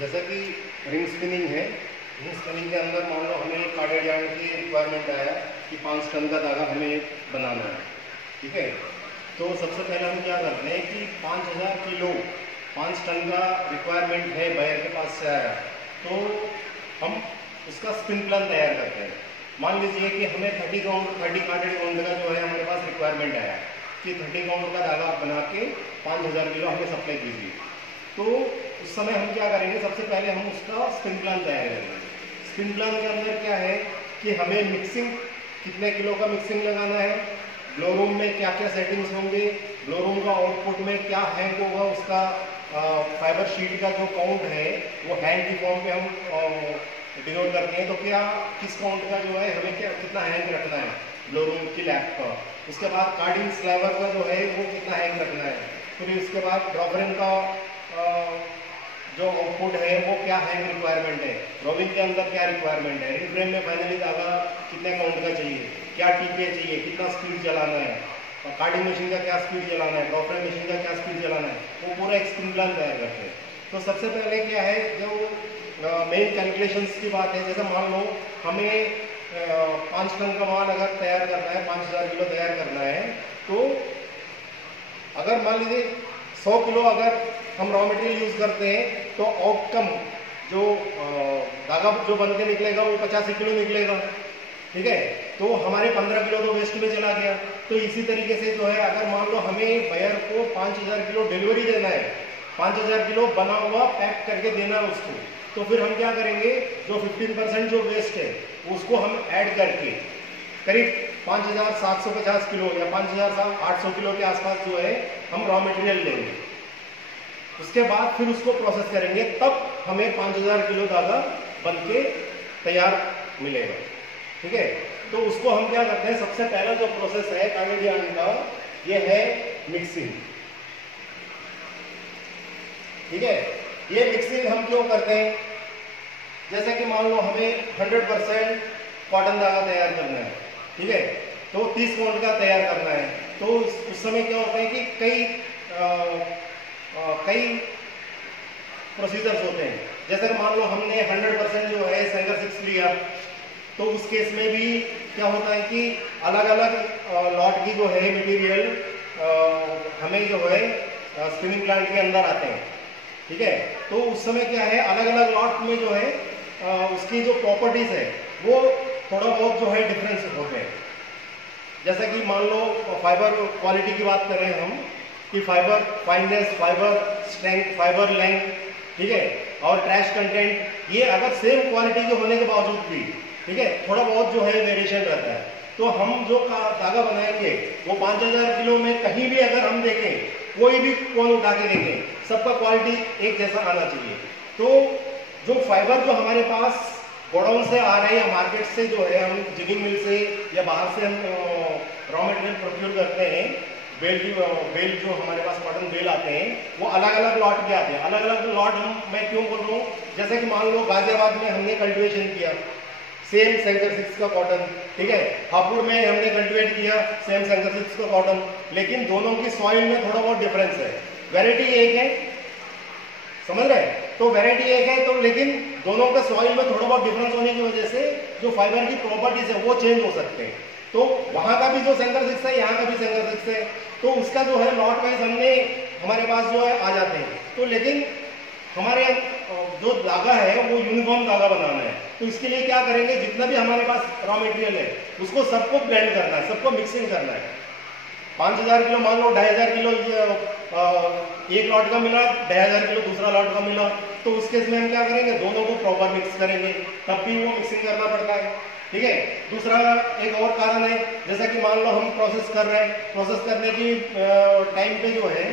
जैसा कि ring spinning है, रिंग स्पिनिंग के अंदर मान लो हमें एक कार्डियक यार्न की रिक्वायरमेंट आया कि 5 टन का धागा हमें बनाना है, ठीक है। तो सबसे पहले हम क्या करते हैं कि 5000 किलो 5 टन का रिक्वायरमेंट है, बायर के पास से आया, तो हम उसका स्पिन प्लान तैयार करते हैं। मान लीजिए कि हमें 30 कार्डियक काउंट का जो है हमारे पास रिक्वायरमेंट आया कि 30 काउंट का धागा बना के 5000 किलो हमें सप्लाई कीजिए। तो उस समय हम क्या करेंगे, सबसे पहले हम उसका स्पिन प्लान तैयार करेंगे। स्पिन प्लान के अंदर क्या है कि हमें मिक्सिंग कितने किलो का मिक्सिंग लगाना है, ग्लो रूम में क्या क्या सेटिंग्स होंगे, ग्लो रूम का आउटपुट में क्या हैंग होगा, उसका फाइबर शीट का जो काउंट है वो हैंग की फॉर्म पे हम डिनोट करते हैं। तो क्या किस काउंट का जो है हमें क्या कितना हैंग रखना है ग्लो रूम की लैब का। उसके बाद कार्डिंग स्लैबर का जो है वो कितना हैंग रखना है। फिर उसके बाद ड्रॉपरिंग का जो आउटपुट है वो क्या हैंग रिक्वायरमेंट है, रोविंग के अंदर क्या रिक्वायरमेंट है, रिफ्रेम में फाइनली धागा कितने काउंट का चाहिए, क्या टीके चाहिए, कितना स्पीड चलाना है, और कार्डिंग मशीन का क्या स्पीड चलाना है, ड्रॉपरिंग मशीन का क्या स्पीड चलाना है, वो पूरा एक स्पिन प्लान तैयार करते हैं। तो सबसे पहले क्या है, जो मेन कैलकुलेशंस की बात है, जैसे मान लो हमें 5 टन का माल अगर तैयार करना है, 5000 किलो तैयार करना है, तो अगर मान लीजिए 100 किलो अगर हम रॉ मटेरियल यूज करते हैं तो आउटकम जो धागा जो बन के निकलेगा वो 85 किलो निकलेगा, ठीक है। तो हमारे 15 किलो तो वेस्ट में चला गया। तो इसी तरीके से जो है अगर मान लो हमें बायर को 5000 किलो डिलीवरी देना है, 5000 किलो बना हुआ पैक करके देना है उसको, तो फिर हम क्या करेंगे, जो 15% जो वेस्ट है उसको हम ऐड करके करीब 5750 किलो या 5800 किलो के आसपास जो है हम रॉ मटेरियल लेंगे। उसके बाद फिर उसको प्रोसेस करेंगे, तब हमें 5000 किलो धागा बन के तैयार मिलेगा, ठीक है। तो उसको हम क्या करते हैं, सबसे पहला जो प्रोसेस है कार्डियक यार्न का ये है मिक्सिंग, ठीक है। ये मिक्सिंग हम क्यों करते हैं, जैसे कि मान लो हमें 100% कॉटन धागा तैयार करना है, ठीक है, तो 30 काउंट का तैयार करना है। तो उस समय क्या होता है कि कई प्रोसीजर्स होते हैं। जैसे कि मान लो हमने 100% जो है सेंगर 6 लिया, तो उस केस में भी क्या होता है कि अलग अलग लॉट की जो है मटेरियल हमें जो है स्पिनिंग प्लांट के अंदर आते हैं, ठीक है। तो उस समय क्या है, अलग अलग लॉट में जो है उसकी जो प्रॉपर्टीज है वो थोड़ा बहुत जो है डिफरेंस होते हैं। जैसा कि मान लो फाइबर क्वालिटी की बात कर रहे हैं हम कि fibre fineness, fibre strength, fibre length, ठीक है, और ट्रैश कंटेंट, ये अगर सेम क्वालिटी के होने के बावजूद भी, ठीक है, थोड़ा बहुत जो है वेरिएशन रहता है। तो हम जो धागा बनाएंगे वो 5000 किलो में कहीं भी अगर हम देखें, कोई भी कोन उठा के देखें, सबका क्वालिटी एक जैसा आना चाहिए। तो जो फाइबर जो हमारे पास गोडाउन से आ रहे हैं या मार्केट से जो है हम जिनिंग मिल से या बाहर से हम रॉ मटेरियल प्रोक्योर करते हैं, बेल जो हमारे पास कॉटन बेल आते हैं वो अलग अलग लॉट के आते हैं। अलग अलग लॉट मैं क्यों बोल रहा हूँ, जैसे कि मान लो गाजियाबाद में हमने कल्टिवेशन किया सेम सेंकर 6 का कॉटन, ठीक है, हापुड़ में हमने कल्टिवेट किया सेम सेंकर 6 का कॉटन, लेकिन दोनों की सॉइल में थोड़ा बहुत डिफरेंस है, वैरायटी एक है, समझ रहे हैं। तो वैरायटी एक है, तो लेकिन दोनों के सॉइल में थोड़ा बहुत डिफरेंस होने की वजह से जो फाइबर की प्रॉपर्टीज है वो चेंज हो सकते हैं। तो वहां का भी जो सेंकर 6 है, यहाँ का भी सेंकर 6 है, तो उसका जो है लॉट वाइज हमने हमारे पास जो है आ जाते हैं। तो लेकिन हमारे जो धागा है वो यूनिफॉर्म धागा बनाना है, तो इसके लिए क्या करेंगे, जितना भी हमारे पास रॉ मटेरियल है उसको सबको ब्लेंड करना है, सबको मिक्सिंग करना है। 5000 किलो मान लो 2500 किलो एक लॉट का मिला, 2500 किलो दूसरा लॉट का मिला, तो उस केस में हम क्या करेंगे, दोनों को प्रॉपर मिक्स करेंगे, तब भी वो मिक्सिंग करना पड़ता है, ठीक है। दूसरा एक और कारण है, जैसा कि मान लो हम प्रोसेस कर रहे हैं, प्रोसेस करने की टाइम पे जो है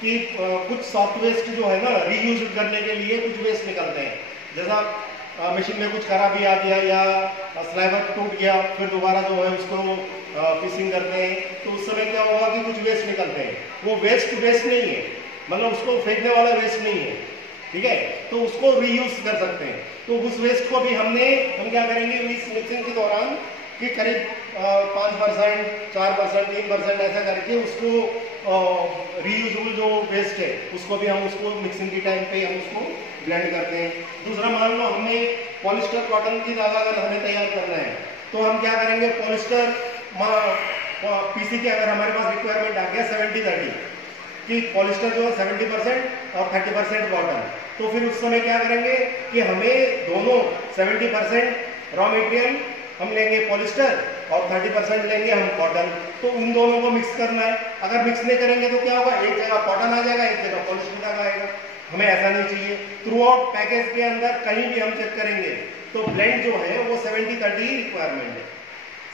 कि कुछ सॉफ्ट वेस्ट जो है ना रीयूज करने के लिए कुछ वेस्ट निकलते हैं, जैसा मशीन में कुछ खराबी आ गया या स्लाइवर टूट गया, फिर दोबारा जो है उसको फिशिंग करते हैं, तो उस समय क्या होगा कि कुछ वेस्ट निकलते हैं। वो वेस्ट नहीं है, मतलब उसको फेंकने वाला वेस्ट नहीं है, ठीक है, तो उसको रीयूज कर सकते हैं। तो उस वेस्ट को भी हम क्या करेंगे, इस मिक्सिंग के दौरान कि करीब 5%, 4%, 3% ऐसा करके उसको रीयूजेबल जो वेस्ट है उसको भी हम उसको मिक्सिंग के टाइम पे हम उसको ब्लेंड करते हैं। दूसरा मान लो हमने पॉलिस्टर कॉटन की धागा अगर हमें तैयार करना है तो हम क्या करेंगे, पॉलिस्टर पीसी के अगर हमारे पास रिक्वायरमेंट आ गया 70-30 कि पॉलिस्टर जो है 70% और 30% कॉटन, तो फिर उस समय क्या करेंगे कि हमें दोनों 70% रॉ मटेरियल हम लेंगे पॉलिस्टर और 30% लेंगे हम कॉटन, तो उन दोनों को मिक्स करना है। अगर मिक्स नहीं करेंगे तो क्या होगा, एक जगह कॉटन आ जाएगा, एक जगह पॉलिस्टर का आएगा। हमें ऐसा नहीं चाहिए। थ्रू आउट पैकेज के अंदर कहीं भी हम चेक करेंगे तो ब्लेंड जो है वो 70-30 रिक्वायरमेंट है,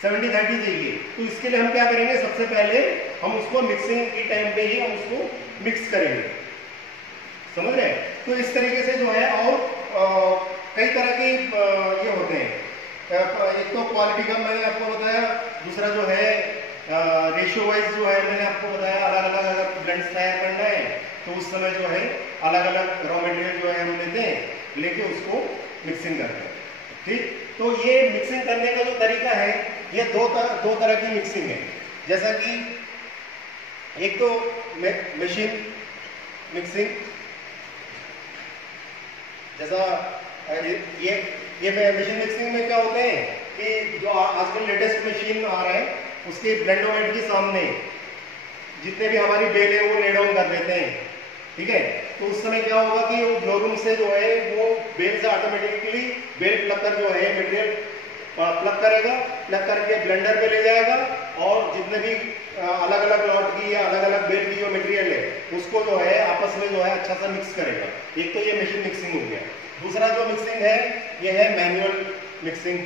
70-30 चाहिए। तो इसके लिए हम क्या करेंगे, सबसे पहले हम उसको मिक्सिंग के टाइम पे ही हम उसको मिक्स करेंगे, समझ रहे हैं। तो इस तरीके से जो है और कई तरह के ये होते हैं, एक तो क्वालिटी का मैंने आपको बताया, दूसरा जो है रेशियो वाइज जो है मैंने आपको बताया, अलग अलग अगर ब्लेंड्स तैयार करना है तो उस समय जो है अलग अलग रॉ मटेरियल जो है हम लेते हैं, लेके उसको मिक्सिंग करते हैं। ठीक, तो ये मिक्सिंग करने का जो तरीका है ये दो तरह की मिक्सिंग है। जैसा कि एक तो मशीन मिक्सिंग, जैसा ये मशीन मिक्सिंग में क्या होते हैं कि जो आजकल लेटेस्ट मशीन आ रहा है उसके ब्लेंडोमेट के सामने जितने भी हमारी बेल है वो ले डाउन कर देते हैं, ठीक है। तो उस समय क्या होगा कि वो ब्लोरूम से जो है वो बेल से ऑटोमेटिकली बेल प्लकर जो है मटेरियल प्लग करेगा, प्लग करके ब्लेंडर पे ले जाएगा और जितने भी अलग अलग लॉट की या अलग अलग बेल की जो मटेरियल है उसको जो है आपस में जो है अच्छा सा मिक्स करेगा। एक तो ये मशीन मिक्सिंग हो गया। दूसरा जो मिक्सिंग है ये है मैनुअल मिक्सिंग।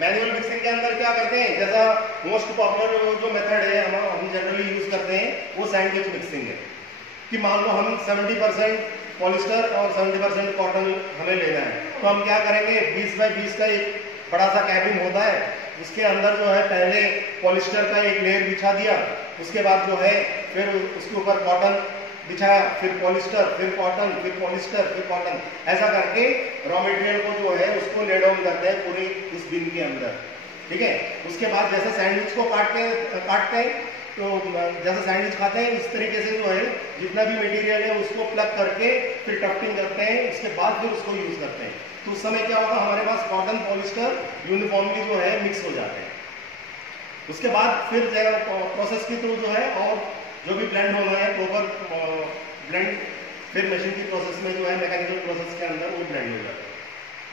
मैनुअल मिक्सिंग के अंदर क्या करते हैं, जैसा मोस्ट पॉपुलर जो मेथड है हम जनरली यूज करते हैं वो सैंडविच मिक्सिंग है। कि मान लो हम 70% पॉलिस्टर और 70% कॉटन हमें लेना है, तो हम क्या करेंगे, 20x20 का एक बड़ा सा कैबिन होता है, उसके अंदर जो है पहले पॉलिस्टर का एक लेयर बिछा दिया, उसके बाद जो है फिर उसके ऊपर कॉटन बिछाया, फिर पॉलिस्टर, फिर कॉटन, फिर पॉलिस्टर, फिर कॉटन, ऐसा करके रॉ मटेरियल को जो है उसको ले डाउन करते हैं पूरी उस बिन के अंदर, ठीक है। उसके बाद जैसे सैंडविच को काटते हैं तो जैसे सैंडविच खाते हैं इस तरीके से जो है जितना भी मटेरियल है उसको प्लग करके फिर टफ्टिंग करते हैं, उसके बाद फिर उसको यूज करते हैं। तो उस समय क्या होगा, हमारे पास कॉटन पॉलिस्टर यूनिफॉर्मली जो है मिक्स हो जाते हैं। उसके बाद फिर प्रोसेस के थ्रू जो है और जो भी ब्लेंड होना है प्रॉपर ब्लेंड फिर मशीन की प्रोसेस में जो है मैकेनिकल प्रोसेस के अंदर वो ब्लेंड हो जाता है।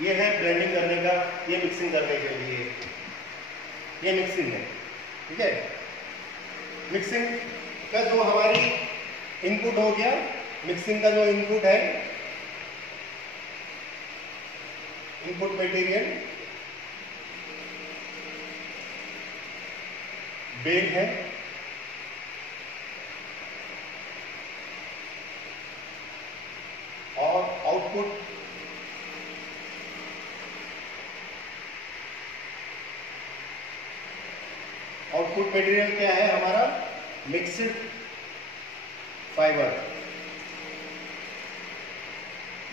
ये है ब्लेंडिंग करने का, ये मिक्सिंग करने के लिए ये मिक्सिंग है, ठीक है। मिक्सिंग का जो हमारी इनपुट हो गया, मिक्सिंग का जो इनपुट है, इनपुट मटेरियल बेल है, और आउटपुट मटेरियल क्या है हमारा, मिक्स्ड फाइबर।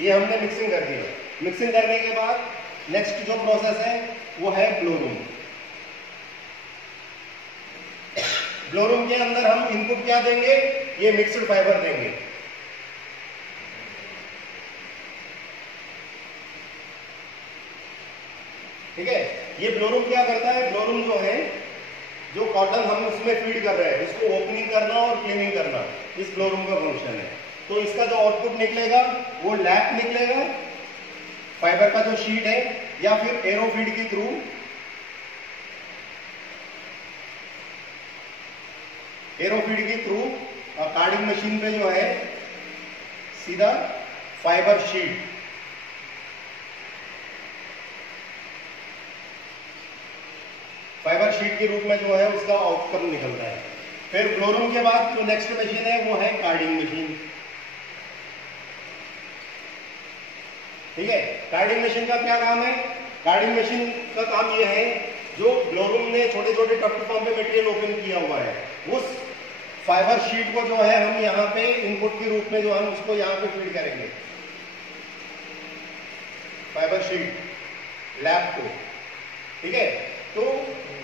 ये हमने मिक्सिंग कर दिया। मिक्सिंग करने के बाद नेक्स्ट जो प्रोसेस है वो है ब्लोरूम। ब्लोरूम के अंदर हम इनपुट क्या देंगे, ये मिक्स्ड फाइबर देंगे, ठीक है। ये ब्लोरूम क्या करता है, ब्लोरूम जो है जो कॉटन हम उसमें फीड कर रहे हैं इसको ओपनिंग करना और क्लीनिंग करना, इस ब्लोरूम का फंक्शन है। तो इसका जो आउटपुट निकलेगा वो लैप निकलेगा, फाइबर का जो शीट है, या फिर एरो फीड के थ्रू कार्डिंग मशीन पे जो है सीधा फाइबर शीट, फाइबर शीट के रूप में जो है उसका आउटकम निकलता है। फिर ब्लोरूम के बाद जो नेक्स्ट मशीन है वो है कार्डिंग मशीन, ठीक है। कार्डिंग मशीन का क्या काम है, कार्डिंग मशीन का काम ये है जो ब्लोरूम ने छोटे छोटे टफ्ट फॉर्म पे मटेरियल ओपन किया हुआ है, उस फाइबर शीट को जो है हम यहाँ पे इनपुट के रूप में जो हम उसको यहाँ पे फीड करेंगे, फाइबर शीट लैप को, ठीक है। तो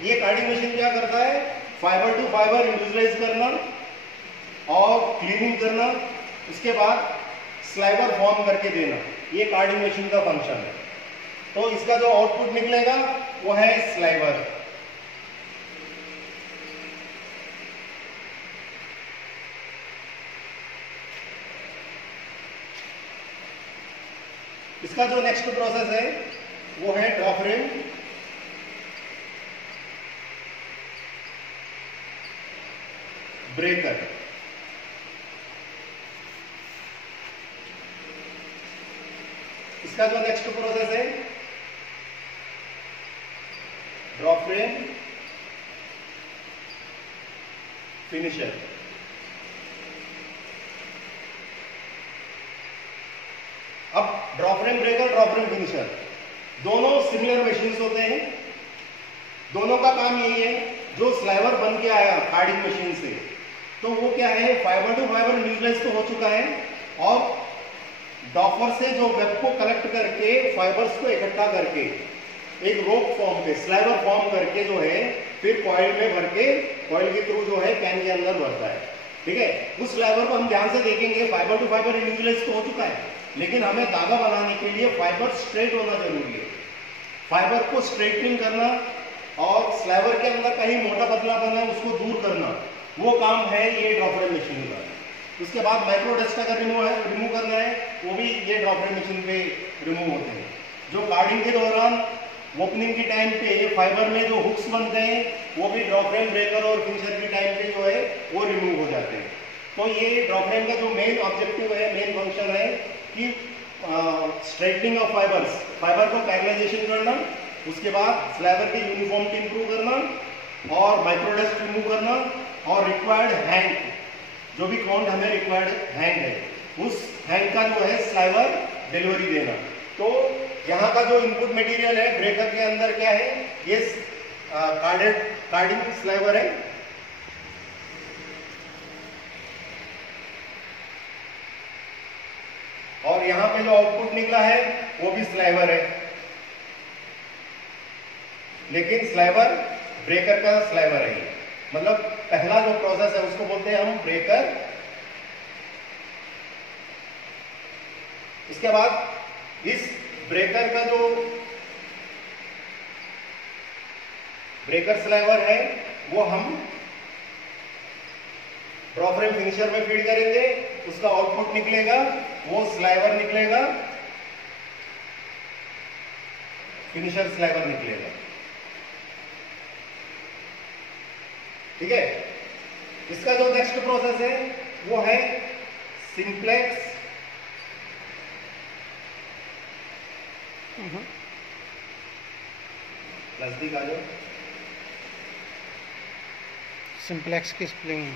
ये कार्डिंग मशीन क्या करता है, फाइबर टू फाइबर इंडिविजुअलाइज करना और क्लीनिंग करना, उसके बाद स्लाइवर फॉर्म करके देना, ये कार्डिंग मशीन का फंक्शन है। तो इसका जो आउटपुट निकलेगा वो है स्लाइवर। इसका जो नेक्स्ट प्रोसेस है वो है ड्रॉ फ्रेम ब्रेकर। इसका जो नेक्स्ट प्रोसेस है ड्रॉ फ्रेम फिनिशर। अब draw frame breaker, draw frame finisher दोनों सिमिलर मशीन्स होते हैं। दोनों का काम यही है, जो स्लाइवर बन के आया कार्डिंग मशीन से, तो वो क्या है, फाइबर टू फाइबर इंडिविजुअलाइज तो हो चुका है और डॉफर से जो वेब को कलेक्ट करके फाइबर्स को इकट्ठा करके एक रोप फॉर्म पे स्लाइवर फॉर्म करके जो है फिर कॉइल में भर के कॉइल के थ्रू जो है कैन के अंदर भरता है, ठीक है। उस स्लाइवर को हम ध्यान से देखेंगे, फाइबर टू फाइबर इंडिविजुअलाइज तो हो चुका है, लेकिन हमें धागा बनाने के लिए फाइबर स्ट्रेट होना जरूरी है। फाइबर को स्ट्रेटनिंग करना और स्लाइवर के अंदर कहीं मोटा पतलापन है उसको दूर करना, वो काम है ये ड्रॉ फ्रेम मशीन का। उसके बाद माइक्रो डस्ट अगर रिमूव करना है वो भी ये ड्रॉ फ्रेम मशीन पे रिमूव होते हैं। जो कार्डिंग के दौरान ओपनिंग के टाइम पे फाइबर में जो हुक्स बनते हैं वो भी ड्रॉ फ्रेम ब्रेकर और फिनिशर के टाइम पे जो है वो रिमूव हो जाते हैं। तो ये ड्रॉ फ्रेम का जो मेन ऑब्जेक्टिव है, मेन फंक्शन है कि स्ट्रेटनिंग ऑफ फाइबर्स, फाइबर को पैरेललाइजेशन करना, उसके बाद स्लाइवर की यूनिफॉर्मिटी इंप्रूव करना और माइक्रो डस्ट रिमूव करना और रिक्वायर्ड हैंग, जो भी काउंट हमें रिक्वायर्ड हैंग है उस हैंग का जो है स्लाइवर डिलीवरी देना। तो यहाँ का जो इनपुट मटेरियल है ब्रेकर के अंदर क्या है, ये कार्डिंग स्लाइवर है। और यहाँ पे जो आउटपुट निकला है वो भी स्लाइवर है, लेकिन स्लाइवर ब्रेकर का स्लाइवर है। मतलब पहला जो प्रोसेस है उसको बोलते हैं हम ब्रेकर। इसके बाद इस ब्रेकर का जो ब्रेकर स्लाइवर है वो हम ड्रॉ फ्रेम फिनिशर में फीड करेंगे, उसका आउटपुट निकलेगा वो स्लाइवर निकलेगा, फिनिशर स्लाइवर निकलेगा, ठीक है। इसका जो नेक्स्ट प्रोसेस है वो है सिंप्लेक्स नजदीक आ जाओ, सिंप्लेक्स की स्प्लिंग।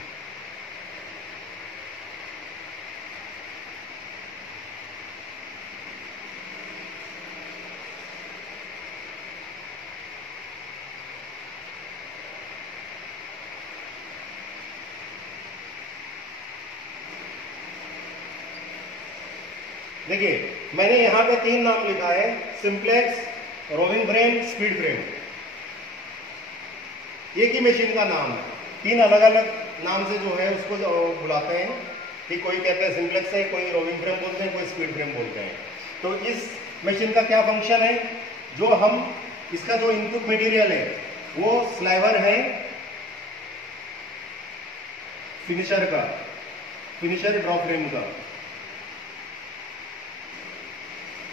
देखिए मैंने यहां पे 3 नाम लिखा है, simplex, roving frame, speed frame. एक ही मशीन का नाम है, 3 अलग अलग नाम से जो है उसको बुलाते हैं कि कोई कहते हैं सिंप्लेक्स है, कोई रोविंग फ्रेम बोलते हैं, कोई स्पीड फ्रेम बोलते हैं। तो इस मशीन का क्या फंक्शन है, जो हम इसका जो इनपुट मटेरियल है वो स्लाइवर है फिनिशर का, फिनिशर ड्रॉ फ्रेम का,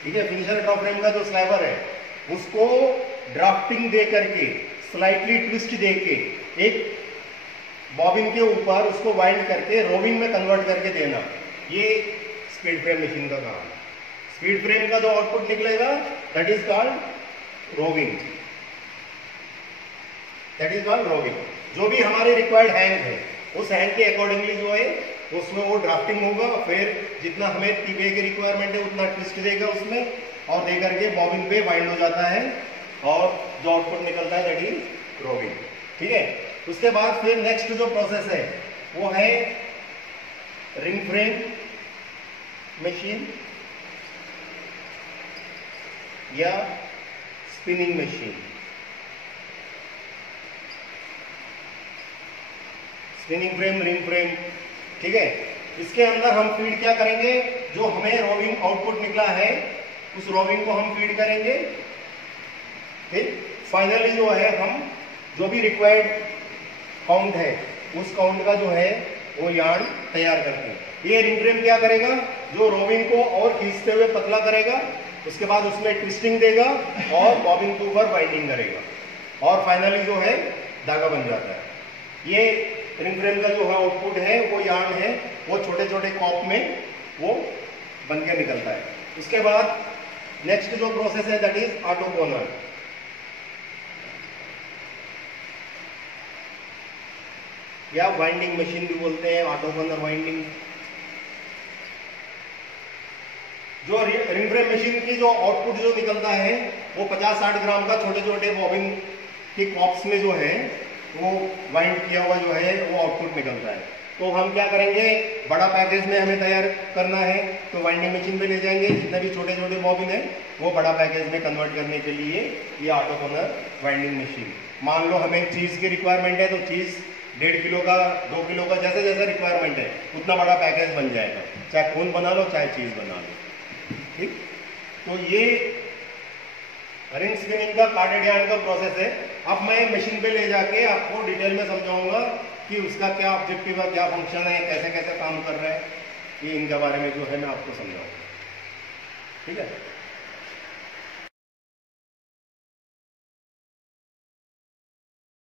ठीक है। फिनिशर ड्रॉ फ्रेम का जो स्लाइवर है उसको ड्राफ्टिंग दे करके, स्लाइटली ट्विस्ट दे के एक बॉबिन के ऊपर उसको वाइंड करके रोविंग में कन्वर्ट करके देना, ये स्पीड फ्रेम मशीन का काम है। स्पीड फ्रेम का जो आउटपुट निकलेगा that is called roving, that is called roving. जो भी हमारे रिक्वायर्ड हैंग है उस हैंग के अकॉर्डिंगली जो है उसमें वो ड्राफ्टिंग होगा, फिर जितना हमें टीपे की रिक्वायरमेंट है उतना ट्विस्ट देगा उसमें और दे करके बॉबिन पे वाइंड हो जाता है और जो आउटपुट निकलता है दैट इज रोविंग, ठीक है। उसके बाद फिर नेक्स्ट जो प्रोसेस है वो है रिंग फ्रेम मशीन। या spinning machine. Spinning frame, ring frame, ठीक है। इसके अंदर हम फीड क्या करेंगे, जो हमें रोविंग आउटपुट निकला है उस रोविंग को हम फीड करेंगे। फिर फाइनली जो है हम जो भी रिक्वायर्ड काउंट है उस काउंट का जो है वो यार्न तैयार करते हैं। ये रिंग फ्रेम क्या करेगा, जो रोविंग को और खींचते हुए पतला करेगा, उसके बाद उसमें ट्विस्टिंग देगा और बॉबिन के ऊपर वाइंडिंग करेगा और फाइनली जो है धागा बन जाता है। ये रिंग फ्रेम का जो है आउटपुट है वो यार्न है, वो छोटे छोटे कॉप में वो बन के निकलता है। उसके बाद नेक्स्ट जो प्रोसेस है दैट इज ऑटो कॉर्नर या वाइंडिंग मशीन भी बोलते हैं, ऑटो कॉर्नर वाइंडिंग। जो रिंग फ्रेम मशीन की जो आउटपुट जो निकलता है वो 50-60 ग्राम का छोटे छोटे बॉबिन के कॉप्स में जो है वो वाइंड किया हुआ जो है वो आउटपुट निकलता है। तो हम क्या करेंगे, बड़ा पैकेज में हमें तैयार करना है तो वाइंडिंग मशीन पे ले जाएंगे, जितने भी छोटे छोटे बॉबिन है वो बड़ा पैकेज में कन्वर्ट करने के लिए ये ऑटो कॉर्नर वाइंडिंग मशीन। मान लो हमें चीज़ की रिक्वायरमेंट है तो चीज़ 1.5 किलो का, 2 किलो का, जैसे जैसे रिक्वायरमेंट है उतना बड़ा पैकेज बन जाएगा, चाहे खून बना लो चाहे चीज़ बना लो, ठीक। तो ये रिंग स्पिनिंग का कार्डेड यार्न का प्रोसेस है। अब मैं मशीन पे ले जाके आपको डिटेल में समझाऊंगा कि उसका क्या ऑब्जेक्टिव है, क्या फंक्शन है, कैसे कैसे काम कर रहा है, ये इनके बारे में जो है मैं आपको समझाऊंगा, ठीक है।